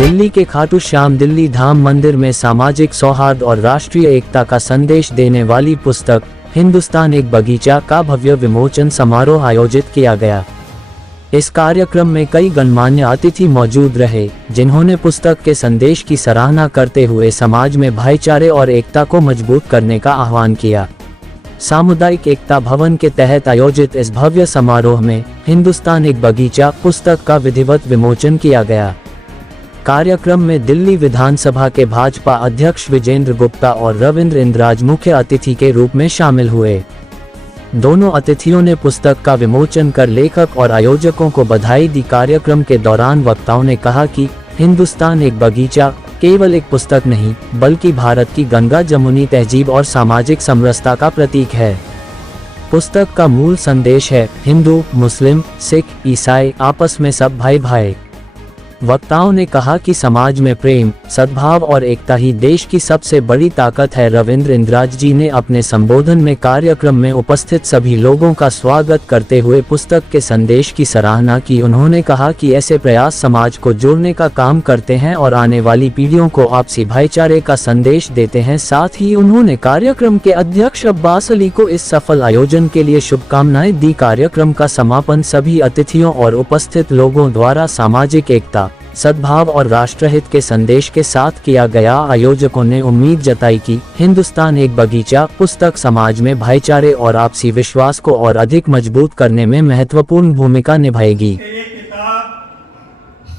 दिल्ली के खाटू श्याम दिल्ली धाम मंदिर में सामाजिक सौहार्द और राष्ट्रीय एकता का संदेश देने वाली पुस्तक हिंदुस्तान एक बगीचा का भव्य विमोचन समारोह आयोजित किया गया। इस कार्यक्रम में कई गणमान्य अतिथि मौजूद रहे, जिन्होंने पुस्तक के संदेश की सराहना करते हुए समाज में भाईचारे और एकता को मजबूत करने का आह्वान किया। सामुदायिक एकता भवन के तहत आयोजित इस भव्य समारोह में हिंदुस्तान एक बगीचा पुस्तक का विधिवत विमोचन किया गया। कार्यक्रम में दिल्ली विधानसभा के भाजपा अध्यक्ष विजेंद्र गुप्ता और रविंद्र इंद्राज मुख्य अतिथि के रूप में शामिल हुए। दोनों अतिथियों ने पुस्तक का विमोचन कर लेखक और आयोजकों को बधाई दी। कार्यक्रम के दौरान वक्ताओं ने कहा कि हिंदुस्तान एक बगीचा केवल एक पुस्तक नहीं, बल्कि भारत की गंगा जमुनी तहजीब और सामाजिक समरसता का प्रतीक है। पुस्तक का मूल संदेश है, हिंदू, मुस्लिम, सिख, ईसाई आपस में सब भाई भाई। वक्ताओं ने कहा कि समाज में प्रेम, सद्भाव और एकता ही देश की सबसे बड़ी ताकत है। रविंद्र इंद्राज जी ने अपने संबोधन में कार्यक्रम में उपस्थित सभी लोगों का स्वागत करते हुए पुस्तक के संदेश की सराहना की। उन्होंने कहा कि ऐसे प्रयास समाज को जोड़ने का काम करते हैं और आने वाली पीढ़ियों को आपसी भाईचारे का संदेश देते हैं। साथ ही उन्होंने कार्यक्रम के अध्यक्ष अब्बास अली को इस सफल आयोजन के लिए शुभकामनाएं दी। कार्यक्रम का समापन सभी अतिथियों और उपस्थित लोगों द्वारा सामाजिक एकता, सद्भाव और राष्ट्रहित के संदेश के साथ किया गया। आयोजकों ने उम्मीद जताई कि हिंदुस्तान एक बगीचा पुस्तक समाज में भाईचारे और आपसी विश्वास को और अधिक मजबूत करने में महत्वपूर्ण भूमिका निभाएगी। ये किताब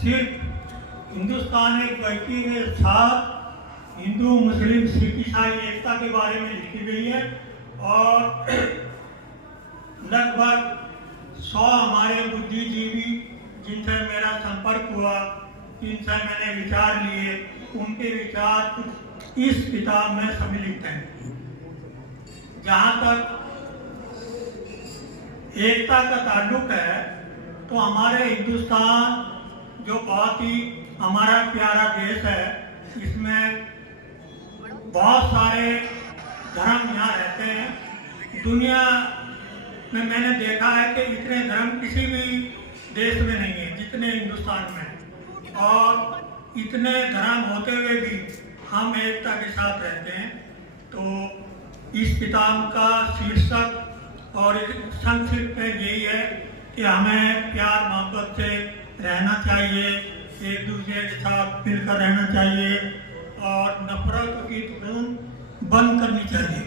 सिर्फ हिंदुस्तान एक बगीचे के साथ हिंदू, मुस्लिम, सिख, ईसाई एकता के बारे में लिखी गई है और लगभग 100 हमारे बुद्धिजीवी जिनसे मेरा संपर्क हुआ, जिनसे मैंने विचार लिए, उनके विचार इस किताब में सम्मिलित हैं। जहाँ तक एकता का ताल्लुक है तो हमारे हिंदुस्तान जो बहुत ही हमारा प्यारा देश है, इसमें बहुत सारे धर्म यहाँ रहते हैं। दुनिया में मैंने देखा है कि इतने धर्म किसी भी देश में नहीं है जितने हिंदुस्तान में, और इतने धर्म होते हुए भी हम एकता के साथ रहते हैं। तो इस किताब का शीर्षक और संक्षिप्त में यही है कि हमें प्यार मोहब्बत से रहना चाहिए, एक दूसरे के साथ मिलकर रहना चाहिए और नफरत की धुन बंद करनी चाहिए।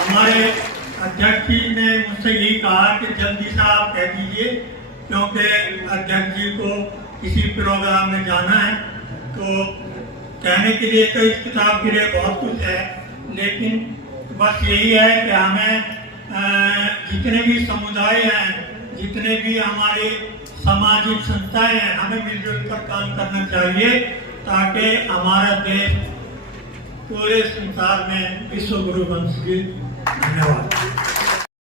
हमारे अध्यक्ष जी ने मुझसे यही कहा कि जल्दी से आप कह दीजिए, क्योंकि अध्यक्ष जी को किसी प्रोग्राम में जाना है। तो कहने के लिए तो इस किताब के लिए बहुत कुछ है, लेकिन बस यही है कि हमें जितने भी समुदाय हैं, जितने भी हमारे सामाजिक संस्थाएं हैं, हमें मिलजुल कर काम करना चाहिए ताकि हमारा देश पूरे संसार में विश्व गुरु बन सके। धन्यवाद।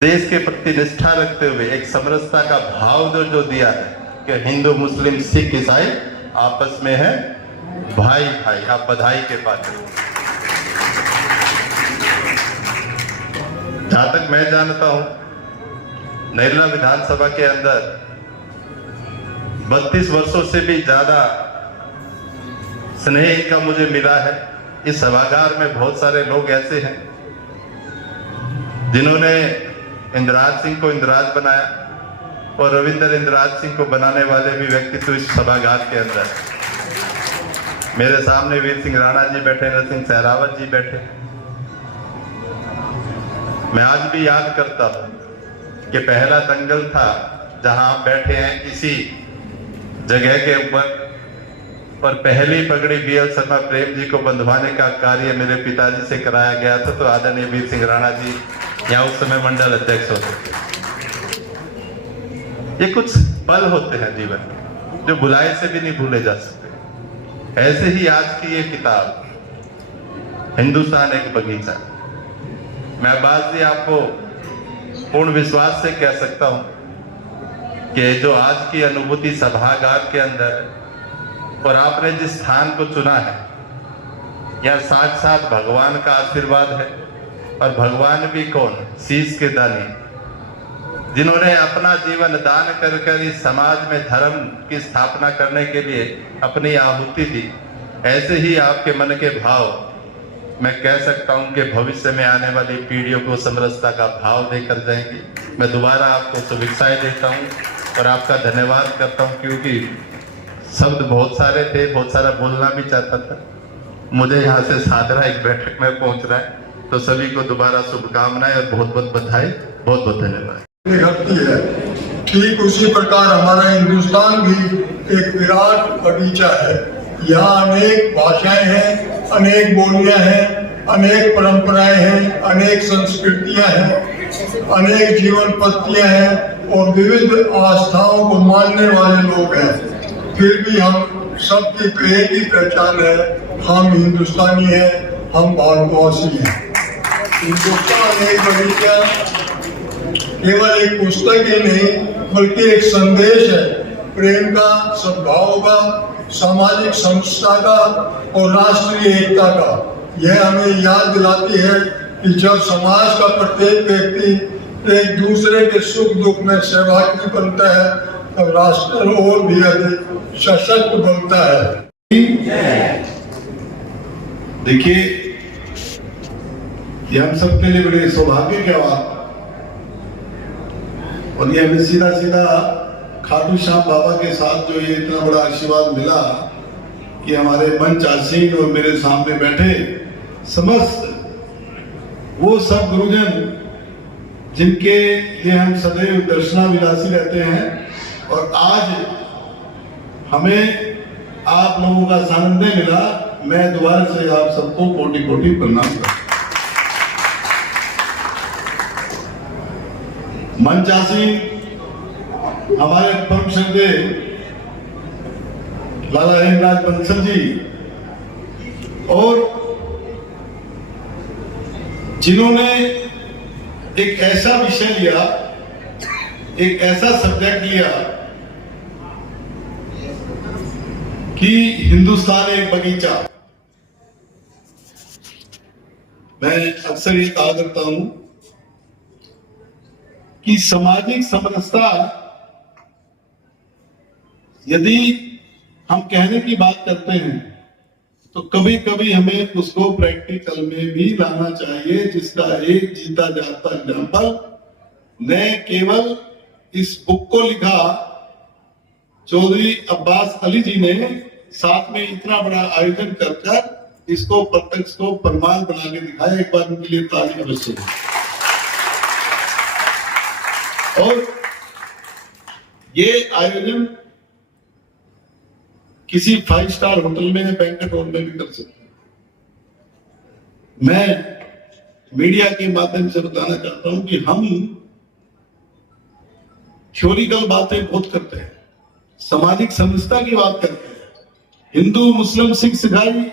देश के प्रति निष्ठा रखते हुए एक समरसता का भाव जो दिया है कि हिंदू, मुस्लिम, सिख, ईसाई आपस में है भाई भाई, आप बधाई के पात्र हो। जहां तक मैं जानता हूं, नैला विधानसभा के अंदर 32 वर्षों से भी ज्यादा स्नेह का मुझे मिला है। इस सभागार में बहुत सारे लोग ऐसे हैं जिन्होंने इंद्राज सिंह को इंद्राज बनाया और रविंद्र इंद्राज सिंह को बनाने वाले भी व्यक्तित्व इस सभागार के अंदर। मेरे सामने वीर सिंह राणा जी बैठे, नरसिंह सहरावत जी बैठे। मैं आज भी याद करता हूं कि पहला दंगल था जहां आप बैठे हैं इसी जगह के ऊपर, और पहली पगड़ी बीएल शर्मा प्रेम जी को बंधवाने का कार्य मेरे पिताजी से कराया गया था। तो आदरणीय वीर सिंह राणा जी यहाँ उस समय मंडल अध्यक्ष होते। ये कुछ पल होते हैं जीवन में जो बुलाए से भी नहीं भूले जा सकते। ऐसे ही आज की ये किताब हिंदुस्तान एक बगीचा, मैं बात जी आपको पूर्ण विश्वास से कह सकता हूं कि जो आज की अनुभूति सभागार के अंदर और आपने जिस स्थान को चुना है, यह साक्षात भगवान का आशीर्वाद है। और भगवान भी कौन, शीश के दानी, जिन्होंने अपना जीवन दान कर कर इस समाज में धर्म की स्थापना करने के लिए अपनी आहुति दी, ऐसे ही आपके मन के भाव मैं कह सकता हूं कि भविष्य में आने वाली पीढ़ियों को समरसता का भाव देकर जाएंगे। मैं दोबारा आपको शुभेच्छाएं देता हूं और आपका धन्यवाद करता हूं, क्योंकि शब्द बहुत सारे थे, बहुत सारा बोलना भी चाहता था। मुझे यहाँ से सादरा एक बैठक में पहुंचना है, तो सभी को दोबारा शुभकामनाएं और बहुत बहुत बधाई, बहुत बहुत धन्यवाद। घटती है, ठीक उसी प्रकार हमारा हिंदुस्तान भी एक विराट बगीचा है। यहाँ अनेक भाषाएं हैं, अनेक बोलियां हैं, अनेक परंपराएं हैं, अनेक संस्कृतियां हैं, अनेक जीवन पद्धतियां हैं और विविध आस्थाओं को मानने वाले लोग हैं। फिर भी हम सबकी एक ही पहचान है, हम हिंदुस्तानी हैं, हम भारतवासी हैं। हिंदुस्तान एक बगीचा केवल एक पुस्तक ही नहीं, बल्कि एक संदेश है, प्रेम का, सद्भाव का, सामाजिक समरसता का और राष्ट्रीय एकता का। यह हमें याद दिलाती है कि जब समाज का प्रत्येक व्यक्ति एक दूसरे के सुख दुख में सहभागी बनता है, तब राष्ट्र और भी अधिक सशक्त बनता है। देखिए, ये हम सबके लिए बड़े सौभाग्य की बात, और ये हमें सीधा सीधा खाटू श्याम बाबा के साथ जो ये इतना बड़ा आशीर्वाद मिला कि हमारे मंच आसीन और मेरे सामने बैठे समस्त वो सब गुरुजन जिनके लिए हम सदैव दर्शनाभिलाषी रहते हैं, और आज हमें आप लोगों का सानिध्य मिला। मैं दोबारा से आप सबको कोटि कोटि प्रणाम करता हूं। मंचासी हमारे परम श्रद्धेय लाला हेमराज बंसल जी, और जिन्होंने एक ऐसा विषय लिया, एक ऐसा सब्जेक्ट लिया कि हिंदुस्तान एक बगीचा। मैं अक्सर ये कहा करता हूं कि सामाजिक समरसता यदि हम कहने की बात करते हैं तो कभी कभी हमें उसको प्रैक्टिकल में भी लाना चाहिए, जिसका एक जीता जागता एग्जाम्पल ने केवल इस बुक को लिखा चौधरी अब्बास अली जी ने, साथ में इतना बड़ा आयोजन कर इसको प्रत्यक्ष को प्रमाण बना के दिखाया। एक बार उनके लिए ताली अवश्य है। और ये आयोजन किसी 5 स्टार होटल में, बैंक्वेट हॉल में भी कर सकते हैं। मैं मीडिया के माध्यम से बताना चाहता हूं कि हम थ्योरिकल बातें बहुत करते हैं, सामाजिक समरसता की बात करते हैं, हिंदू मुस्लिम सिख ईसाई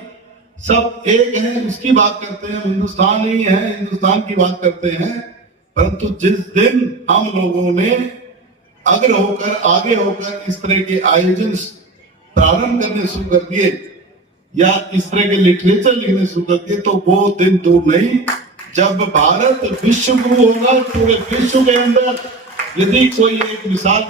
सब एक है उसकी बात करते हैं, हिंदुस्तान ही है हिंदुस्तान की बात करते हैं। परंतु जिस दिन हम लोगों ने आगे होकर इस तरह के आयोजन प्रारंभ करने शुरू कर दिए या इस तरह के लिटरेचर लिखने शुरू कर दिए, तो वो दिन दूर नहीं जब भारत विश्व गुरु होगा। पूरे विश्व के अंदर यदि कोई एक मिसाल